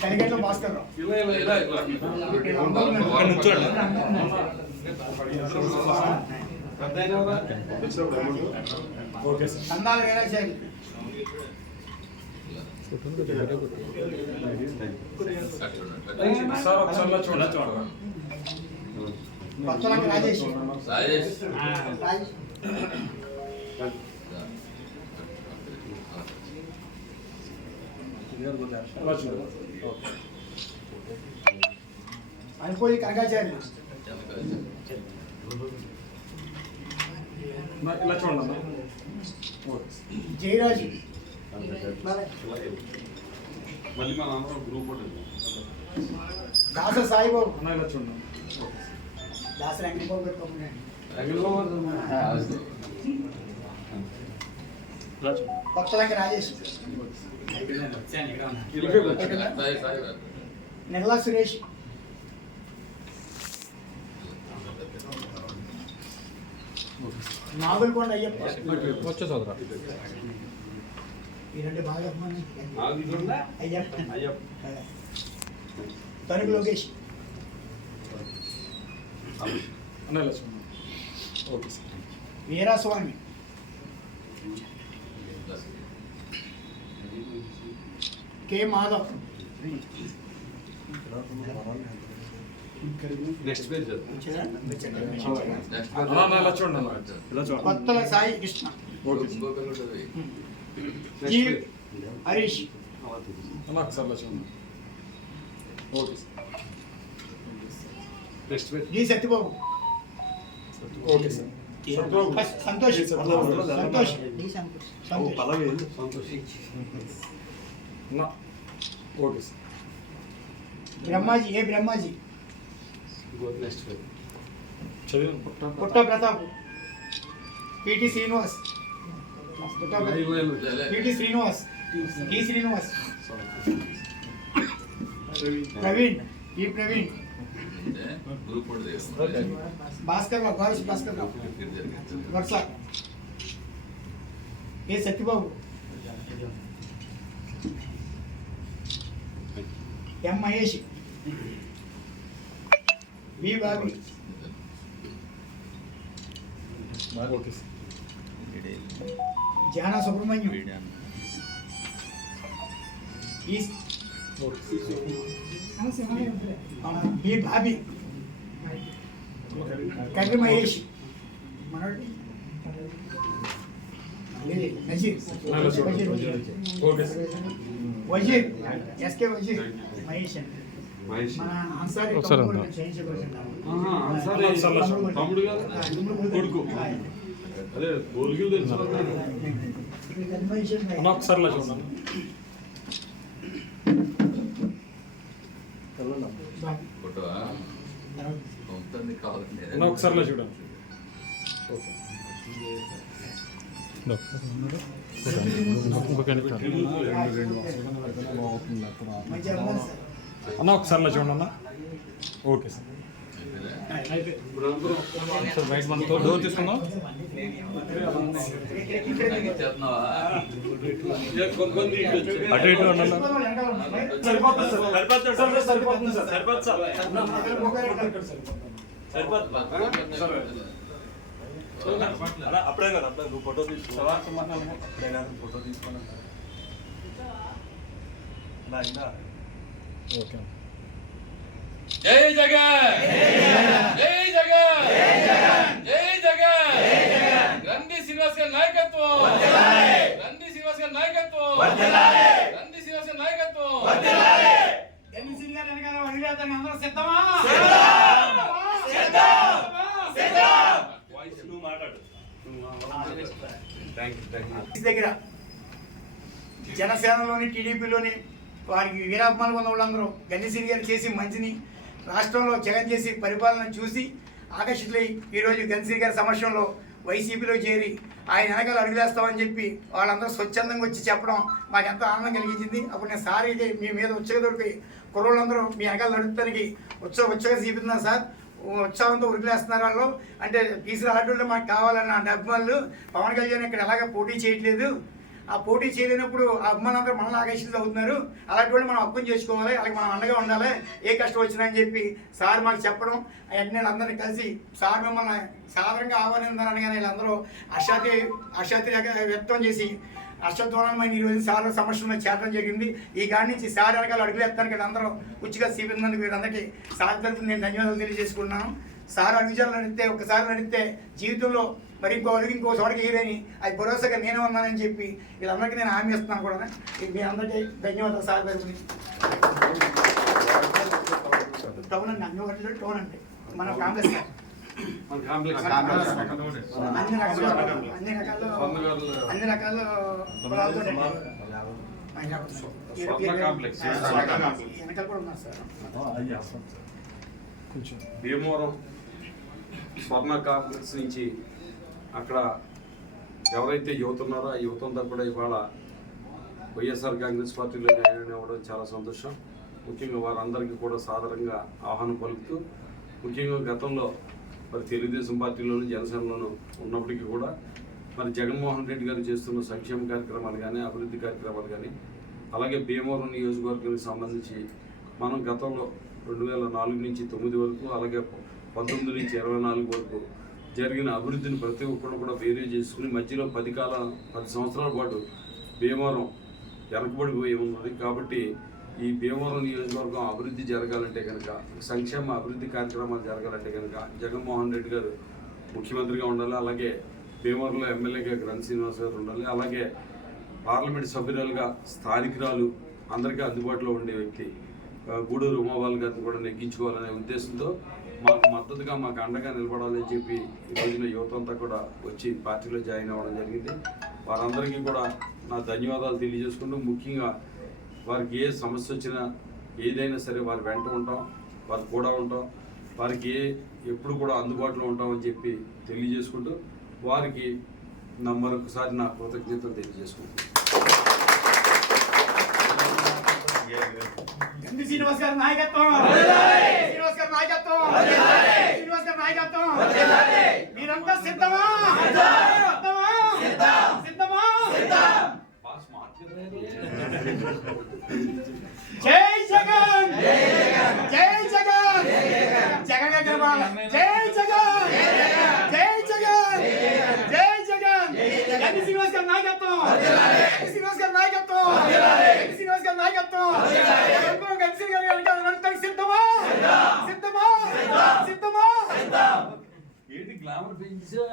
కలిగేట్లో భాస్కర్ రావు అందాలు వేరేశాయి కొత్తలకు రాజేష్ అనుకోని కనకాచార్య ఇలా చూడండి జయరాజు మళ్ళీ మన అందరం గ్రూప్ దాస సాయిబాబు ఇలా చూడండి దాస వెంకటబాబు పెట్టుకోమని కొత్తలకి రాజేష్ నిర్లా సురేష్ నాగులకొండ అయ్యప్ప ఈ రెండు బాగా Ayyappa Tanuku Lokesh Veeraswamy K Madhav Kottala Sai Krishna Harish ji Satyababu Santosh Santosh Brahmaji A Brahmaji Putta Pratap PT Srinivas PT Srinivas T Srinivas Praveen E Praveen Bhaskar Rao గారు Bhaskar Rao Varsha A Satyababu M Mahesh B Bobby Jana Subrahmanyam B Bobby Karri Mahesh మనోడి నజీర్ వజీర్ ఎస్కే వజీర్ మహేష్ మన అన్సారీ తమ్ముడు కొడుకు అదే బోల్గిల్ తెలుసు ఒకసారి చూడండి ఒకసారి చూడండి అన్న ఒకసారి చూడండి అన్న ఓకే సార్ సార్ బయట మనతో డోర్ తీసుకుందాం అటు ఇటు అప్పుడే కదా అప్పుడే నువ్వు ఫోటో తీసుకున్నా ఫోటో తీసుకున్నా ఓకే జై జగన్ జై జగన్ జై జగన్ రండి శ్రీనివాస్ గారి నాయకత్వం రండి శ్రీనివాస్ గారి నాయకత్వం రండి శ్రీనివాస్ గారి నాయకత్వం ఎన్ని సినిమా వెనకాల వదిలేద్దాం అందరూ సిద్ధమా దగ్గర జనసేనలోని టీడీపీలోని వారికి వీరాభిమానులు ఉన్న వాళ్ళందరూ గణేశ్వరి గారు చేసి మంచిని రాష్ట్రంలో జగన్ చేసి పరిపాలన చూసి ఆకర్షితులై ఈరోజు గణేశ్వరి గారి సమక్షంలో వైసీపీలో చేరి ఆయన వెనకాల అడుగులేస్తామని చెప్పి వాళ్ళందరూ స్వచ్ఛందంగా వచ్చి చెప్పడం మాకు ఎంతో ఆనందం కలిగించింది. అప్పుడు నేను సార్ అయితే మీ మీద ఉచ్చగదొరికి కుర్రోళ్ళందరూ మీ వెనకాల నడుపుతానికి ఉత్సవ చూపిస్తున్నారు సార్, ఉత్సాహంతో ఉరికిలేస్తున్నారు వాళ్ళు. అంటే పీసీ ఆర్డర్లో మాకు కావాలన్న అభిమానులు పవన్ కళ్యాణ్ ఇక్కడ ఎలాగ పోటీ చేయట్లేదు, ఆ పోటీ చేయలేనప్పుడు ఆ అభిమానులందరూ మనల్ని ఆకర్షితులు అవుతున్నారు. అలాంటి వాళ్ళు మనం అర్థం చేసుకోవాలి, అలాగే మనం అండగా ఉండాలి, ఏ కష్టం వచ్చినా అని చెప్పి సార్ మాకు చెప్పడం, వెంటనే అందరినీ కలిసి సార్ మిమ్మల్ని సాధారణంగా ఆహ్వానించాలని వీళ్ళందరూ అశాతి వ్యక్తం చేసి అష్టద్వారమైన ఈరోజు సార్ సమస్యలను చేరడం జరిగింది. ఈ కాడి నుంచి సార్ వెనకాల అడుగులు ఎత్తానికి వీళ్ళందరూ ఉచిగా సీపినందుకు వీళ్ళందరికీ సార్ తరఫున నేను ధన్యవాదాలు తెలియజేసుకున్నాను. సార్ అడుగుజాలు నడిస్తే ఒకసారి నడిస్తే జీవితంలో మరి ఇంకో అడుగు ఇంకో చోటకి ఏరని అది భరోసాగా నేనే ఉన్నానని చెప్పి వీళ్ళందరికీ నేను హామీ ఇస్తున్నాను కూడా. మీ అందరికీ ధన్యవాదాలు సార్ తరఫున. టౌన్ అండి, అన్ని వాటిలో టౌన్ అంటే మన కాంగ్రెస్ సార్ అన్ని రకాల పొలాలతో వెనకాల కూడా ఉన్నారు సార్. భీమవరం స్వర్ణ కాంప్లెక్స్ నుంచి అక్కడ ఎవరైతే యువత ఉన్నారో ఆ యువత అంతా కూడా ఇవాళ వైఎస్ఆర్ కాంగ్రెస్ పార్టీలో జాయిన్ అవ్వడం చాలా సంతోషం. ముఖ్యంగా వారందరికీ కూడా సాధారణంగా ఆహ్వానం పలుకుతూ, ముఖ్యంగా గతంలో మరి తెలుగుదేశం పార్టీలోను జనసేనలోను ఉన్నప్పటికీ కూడా మరి జగన్మోహన్ రెడ్డి గారు చేస్తున్న సంక్షేమ కార్యక్రమాలు కానీ అభివృద్ధి కార్యక్రమాలు కానీ అలాగే భీమవరం నియోజకవర్గానికి సంబంధించి మనం గతంలో 2004 నుంచి 9 వరకు అలాగే 19 నుంచి 24 వరకు జరిగిన అభివృద్ధిని ప్రతి ఒక్కరు కూడా వేరే చేసుకుని మధ్యలో 10 సంవత్సరాల పాటు భీమవరం వెనకబడిపోయి ఉన్నది. కాబట్టి ఈ భీమవరం నియోజకవర్గం అభివృద్ధి జరగాలంటే కనుక, సంక్షేమ అభివృద్ధి కార్యక్రమాలు జరగాలంటే కనుక జగన్మోహన్ రెడ్డి గారు ముఖ్యమంత్రిగా ఉండాలి, అలాగే భీమవరంలో ఎమ్మెల్యేగా గ్రంథి శ్రీనివాస్ గారు ఉండాలి, అలాగే పార్లమెంట్ సభ్యురాలుగా స్థానికురాలు అందరికీ అందుబాటులో ఉండే వ్యక్తి గూడూరు ఉమాబాల్ గారిని కూడా నెగ్గించుకోవాలనే ఉద్దేశంతో మాకు మద్దతుగా మాకు అండగా నిలబడాలని చెప్పి ఈ రోజున యువత అంతా కూడా వచ్చి పార్టీలో జాయిన్ అవ్వడం జరిగింది. వారందరికీ కూడా నా ధన్యవాదాలు తెలియజేసుకుంటూ, ముఖ్యంగా వారికి ఏ సమస్య వచ్చినా ఏదైనా సరే వారి వెంట ఉంటాం, వారు కూడా ఉంటాం, వారికి ఎప్పుడు కూడా అందుబాటులో ఉంటామని చెప్పి తెలియజేసుకుంటూ వారికి మరొకసారి నా కృతజ్ఞతలు తెలియజేసుకుంటాను. శ్రీనివాస్ గారి నాయకత్వం, శ్రీనివాస్ గారి నాయకత్వం, శ్రీనివాస్ గారి నాయకత్వం. మీరంతా సిద్ధమా? సిద్ధమా? జై జగన్, జై జగన్, జగన్ గెలవాలి. జై జగన్, జై జగన్, జై జగన్. గండి శ్రీనివాస్ గారి నాయకత్వం, శ్రీనివాస్ గారి నాయకత్వం, శ్రీనివాస్ గారి నాయకత్వం. గండి శ్రీనివాస్ సిద్ధమా? సిద్ధమా? సిద్ధమా? ఏంటి గ్లామర్ పెంచా?